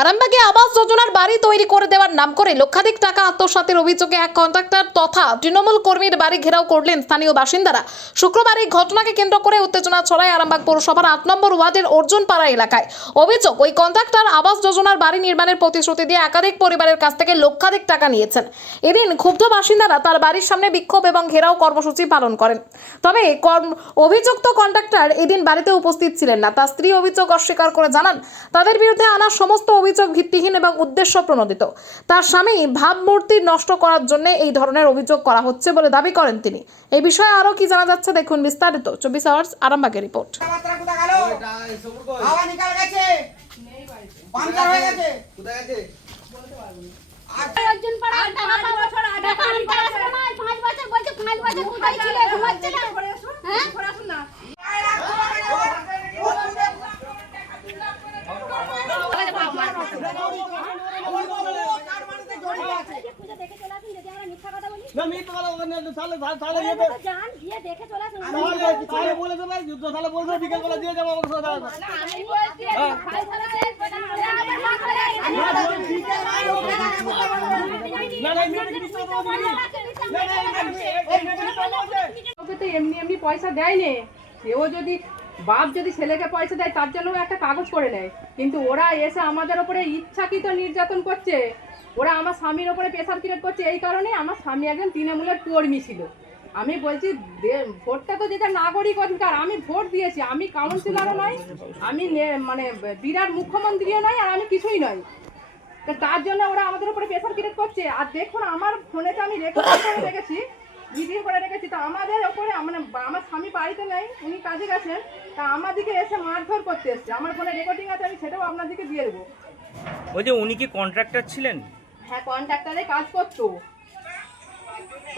আরামবাগে আবাস যোজনার বাড়ি তৈরি করে দেওয়ার নাম করে লক্ষাধিক টাকা আত্মসাতের অভিযোগে এক কন্ট্রাক্টর তথা তৃণমূল কর্মীর বাড়ি ঘেরাও করলেন স্থানীয় বাসিন্দারা। শুক্রবার এই ঘটনাকে কেন্দ্র করে উত্তেজনা ছড়ায় আরামবাগ পৌরসভার 8 নম্বর ওয়ার্ডের অর্জুনপাড়া এলাকায়। অভিযোগ, ওই কন্ট্রাক্টর আবাস যোজনার বাড়ি নির্মাণের প্রতিশ্রুতি দিয়ে একাধিক পরিবারের কাছ থেকে লক্ষাধিক টাকা নিয়েছেন। এদিন ক্ষুব্ধ বাসিন্দারা তার বাড়ির সামনে বিক্ষোভ এবং ঘেরাও কর্মসূচি পালন করেন। তবে অভিযুক্ত কন্ট্রাক্টর এদিন বাড়িতে উপস্থিত ছিলেন না। তার স্ত্রী অভিযোগ অস্বীকার করে জানান, তাদের বিরুদ্ধে আনা সমস্ত অভিযোগ ভিত্তিহীন এবং উদ্দেশ্য প্রণোদিত। তার স্বামী ভাবমূর্তি নষ্ট করার জন্য এই ধরনের অভিযোগ করা হচ্ছে বলে দাবি করেন তিনি। এই বিষয়ে আরো কি জানা যাচ্ছে দেখুন বিস্তারিত 24 আওয়ার্স আরামবাগের রিপোর্ট। এমনি পয়সা দেয়নি, ও যদি বাপ যদি ছেলেকে পয়সা দেয় তার জন্য একটা কাগজ করে নেয়, কিন্তু ওরা এসে আমাদের উপরে ইচ্ছাকৃত নির্যাতন করছে। ওরা আমার স্বামীর উপরে প্রেসার ক্রিয়েট করছে। এই কারণে আমার স্বামী একজন তৃণমূলের কর্মী ছিল। আমি বলছি ভোটটা তো যেটা নাগরিক অধিকার, আমি ভোট দিয়েছি, আমি কাউন্সিলরও নয়, আমি মানে বিরাট মুখ্যমন্ত্রীও নয়, আর আমি কিছুই নয়। তার জন্য ওরা আমাদের উপরে প্রেসার ক্রিয়েট করছে। আর দেখুন আমার ফোনেতে আমি রেকর্ড করে রেখেছি, ভিডিও করে রেখেছি। তো আমাদের ওপরে মানে আমার স্বামী বাড়িতে নেই, উনি কাজে গেছেন, তা আমাদেরকে এসে মারধর করতে এসছে। আমার ফোনে রেকর্ডিং আছে, আমি সেটাও আপনাদেরকে দিয়ে দেবো। ওই যে উনি কি কন্ট্রাক্টর ছিলেন? হ্যাঁ, কন্ট্রাক্টরে কাজ করতো,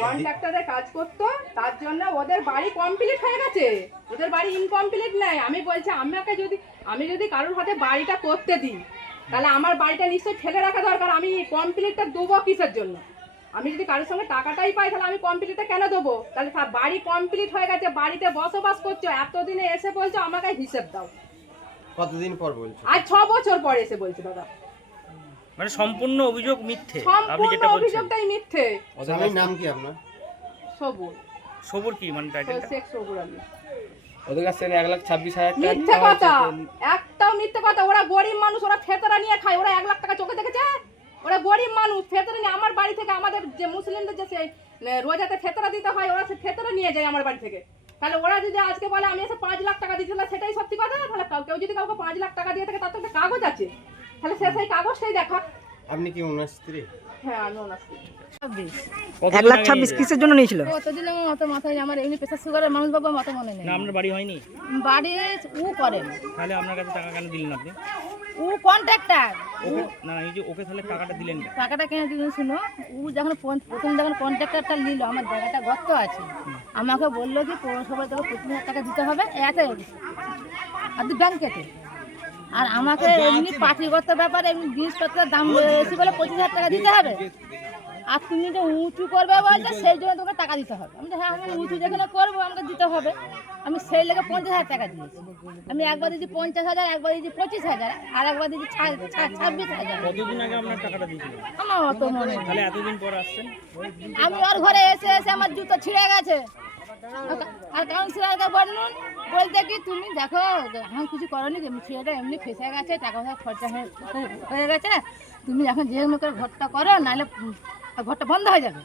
কন্ট্রাক্টরে কাজ করতো। তার জন্য ওদের বাড়ি কমপ্লিট হয়ে গেছে, ওদের বাড়ি ইনকমপ্লিট নেই। আমি বলছি আমি যদি কারোর হাতে বাড়িটা করতে দিই, তাহলে আমার বাড়িটা নিশ্চয়ই ফেলে রাখা দরকার। আমি কমপ্লিটটা দেবো কিসের জন্য? আমি যদি কারোর সঙ্গে টাকাটাই পাই, তাহলে আমি কমপ্লিটটা কেন দেবো? তাহলে বাড়ি কমপ্লিট হয়ে গেছে, বাড়িতে বসবাস করছো, এতদিনে এসে বলছো আমাকে হিসেব দাও। কতদিন পর বলছো? আজ 6 বছর পর এসে বলছি দাদা। মানে সম্পূর্ণ অভিযোগ মিথ্যে? আপনি সম্পূর্ণ যেটা বলছেন অভিযোগটাই মিথ্যে। স্বামীর নাম কি আপনার? সবুর। সবুর কি মানে টাইটেলটা? শেখ সবুর আলী। ওদের কাছ থেকে 1,26,000 টাকা মিথ্যে কথা, একটাও মিথ্যে কথা। ওরা গরিব মানুষ, ওরা ফেতরা নিয়ে খায়। ওরা 1 লাখ টাকা চোখে দেখেছে? ওরা গরিব মানুষ, ফেতরা নিয়ে আমার বাড়ি থেকে, আমাদের যে মুসলিমদের যে রোজাতে ফেতরা দিতে হয়, ওরা সে ফেতরা নিয়ে যায় আমার বাড়ি থেকে। তাহলে ওরা যদি আজকে বলে আমি এসে 5 লাখ টাকা দিতে, সেটাই সত্যি কথা। তাহলে কেউ যদি কাউকে 5 লাখ টাকা দিয়ে থাকে, তার তো একটা কাগজ আছে, তাহলে সে সেই কাগজটাই দেখা। আপনি কি ওনার স্ত্রী? হ্যাঁ, আমি ওনার স্ত্রী। 1,26,000 কিসের জন্য নিয়েছিল? কতদিন আমার অত মাথায়, আমার এমনি প্রেসার সুগারের মানুষ বাবা মাথা মনে নেই। না আপনার বাড়ি হয়নি? বাড়ি ও করেন। তাহলে আপনার কাছে টাকা কেন দিলেন আপনি? ও কন্ট্রাক্টর। ওকে না, এই যে ওকে তাহলে টাকাটা দিলেন না? টাকাটা কেন দিলেন শুনো, ও যখন প্রথম যখন কন্ট্রাক্টরটা নিল, আমার জায়গাটা গর্ত আছে, আমাকে বললো কি পৌরসভায় তোকে 25,000 টাকা দিতে হবে এতে আর ব্যাংকেতে। আর আমাকে এমনি পার্টিগত ব্যাপারে এমনি জিনিসপত্রের দাম বেশি বলে 25,000 টাকা দিতে হবে। আর তুমি যে উঁচু করবে বলছো, সেই জন্য তোমাকে টাকা দিতে হবে। আমি হ্যাঁ, আমি উঁচু যেখানে করবো আমাকে দিতে হবে। আমি সেই লেগে 50,000 টাকা দিয়েছি। আমি একবার দিয়েছি 50,000, একবার দিয়েছি 25,000, আর একবার দিয়েছি 26,000। কতদিন আগে আপনার টাকাটা দিয়েছিলেন? আমার অত মনে নেই। তাহলে এতদিন পর আসছেন? আমি ওর ঘরে এসে এসে আমার জুতো ছিঁড়ে গেছে। আর কাউন্সিলরকে বলুন, বলতে কি তুমি দেখো এখন কিছু করনি, ছেলেটা এমনি ফেসে গেছে, টাকা পয়সা খরচা হয়ে গেছে, তুমি এখন যে করে ঘরটা করো, নাহলে ঘরটা বন্ধ হয়ে যাবে।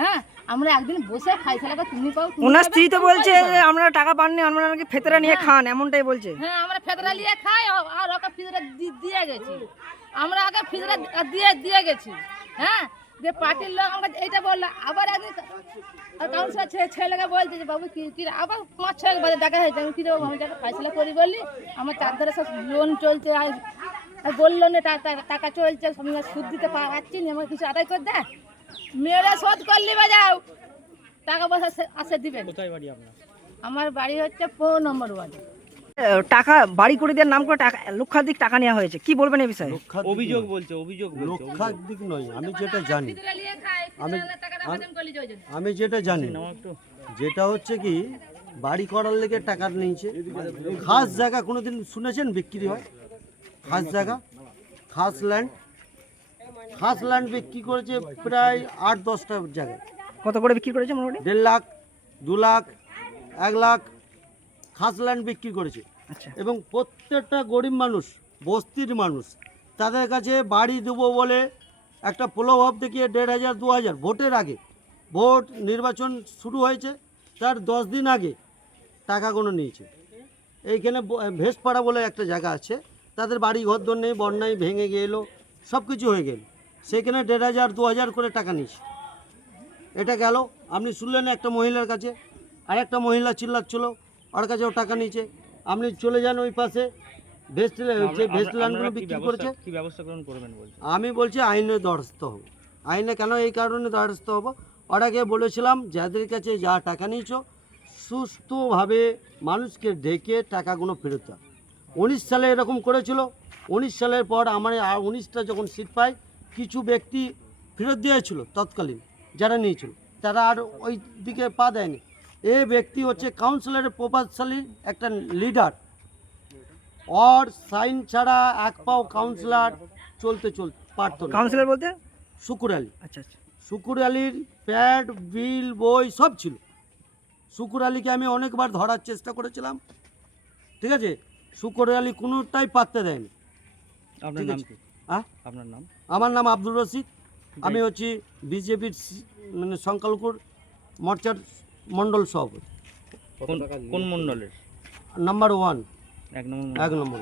হ্যাঁ, আমরা একদিন বসে ফাইসালাকে তুমি পাও। ওনার স্ত্রী তো বলছে যে আমরা টাকা পাননি, আমরা নাকি ফেতরা নিয়ে খান, এমনটাই বলছে। হ্যাঁ, আমরা ফেতরা নিয়ে খাই, আর ওকে ফিজরা দিয়ে গেছি। আমরা আগে ফিজরা দিয়ে গেছি। হ্যাঁ, যে পার্টির লোক আমাকে এইটা বললো। আবার একদিন কাউন্সিলর ছেলেকে বলছে যে বাবু কি আবার 5-6 বাজে দেখা হয়েছে। আমি কী দেবো, আমি টাকা ফাইসলা করি বললি, আমার চারধারে সব লোন চলছে, আর বললো না টাকা চলছে, আমি সুদ দিতে পারছি না, আমার কিছু আদায় করে দেয়, মেয়েরা শোধ করলি বাজাও, টাকা পয়সা আসে দিবে। কোথায় বাড়ি আপনার? আমার বাড়ি হচ্ছে 4 নম্বর ওয়ার্ডে। টাকা বাড়ি করে দেওয়ার নাম করে লক্ষাধিক টাকা নেওয়া হয়েছে, কি বলবেন এই বিষয়ে? অভিযোগ বলছে, অভিযোগ বলছে। লক্ষাধিক নয়, আমি যেটা জানি, আমি যেটা জানি, যেটা হচ্ছে কি বাড়ি করার লেগে টাকা নিয়েছে। খাস জায়গা কোনোদিন শুনেছেন বিক্রি হয়? খাস জায়গা খাস ল্যান্ড বিক্রি করেছে প্রায় 8-10টা জায়গায়। কত করে বিক্রি করেছে মোটামুটি? 1.5 লাখ, 2 লাখ, 1 লাখ খাস ল্যান্ড বিক্রি করেছে। আচ্ছা, এবং প্রত্যেকটা গরিব মানুষ, বস্তির মানুষ, তাদের কাছে বাড়ি দেবো বলে একটা প্রলোভন দেখিয়ে 1,500-2,000 ভোটের আগে, ভোট নির্বাচন শুরু হয়েছে তার 10 দিন আগে টাকাগুলো নিয়েছে। এইখানে ভেসপাড়া বলে একটা জায়গা আছে, তাদের বাড়ি ঘরদোর নেই, বন্যায় ভেঙে গেলো, সব কিছু হয়ে গেল, সেখানে 1,500-2,000 করে টাকা নিয়েছে। এটা গেল। আপনি শুনলেন একটা মহিলার কাছে, আর একটা মহিলা চিল্লাচ্ছিল, ওর কাছেও টাকা নিয়েছে। আপনি চলে যান ওই পাশে ভেস্ট ল্যান্ডগুলো বিক্রি করেছে। কি ব্যবস্থা গ্রহণ করবেন বলছেন? আমি বলছি আইনের দ্বারস্থ হব। আইনে কেন এই কারণে দ্বারস্থ হব, ওটাকে বলেছিলাম যাদের কাছে যা টাকা নিয়েছো সুস্থভাবে মানুষকে ডেকে টাকাগুলো ফেরত দাও। 19 সালে এরকম করেছিল। 19 সালের পর আমার 19টা যখন সিট পাই, কিছু ব্যক্তি ফেরত দিয়েছিল তৎকালীন যারা নিয়েছিল, তারা আর ওই দিকে পা দেয়নি। এই ব্যক্তি হচ্ছে কাউন্সিলরের প্রভাবশালী একটা লিডার, ওর সাইন ছাড়া এক পাও কাউন্সিলর চলতে পারত না। কাউন্সিলর বলতে? শুকুর আলী। আচ্ছা আচ্ছা, শুকুর আলীর প্যাড, বিল, বই সব ছিল। শুকুর আলীকে আমি অনেকবার ধরার চেষ্টা করেছিলাম, ঠিক আছে, শুকুর আলী কোনোটাই পাত্তা দেয়নি। আপনার ঠিক নাম আছে। কি? হ্যাঁ, আপনার নাম? আমার নাম আব্দুর রশিদ। আমি হচ্ছি বিজেপির মানে সংখ্যালঘুর মোর্চার মণ্ডল সভাপতি, কোন মণ্ডলের? নাম্বার 1, এক নম্বর 1 নম্বর।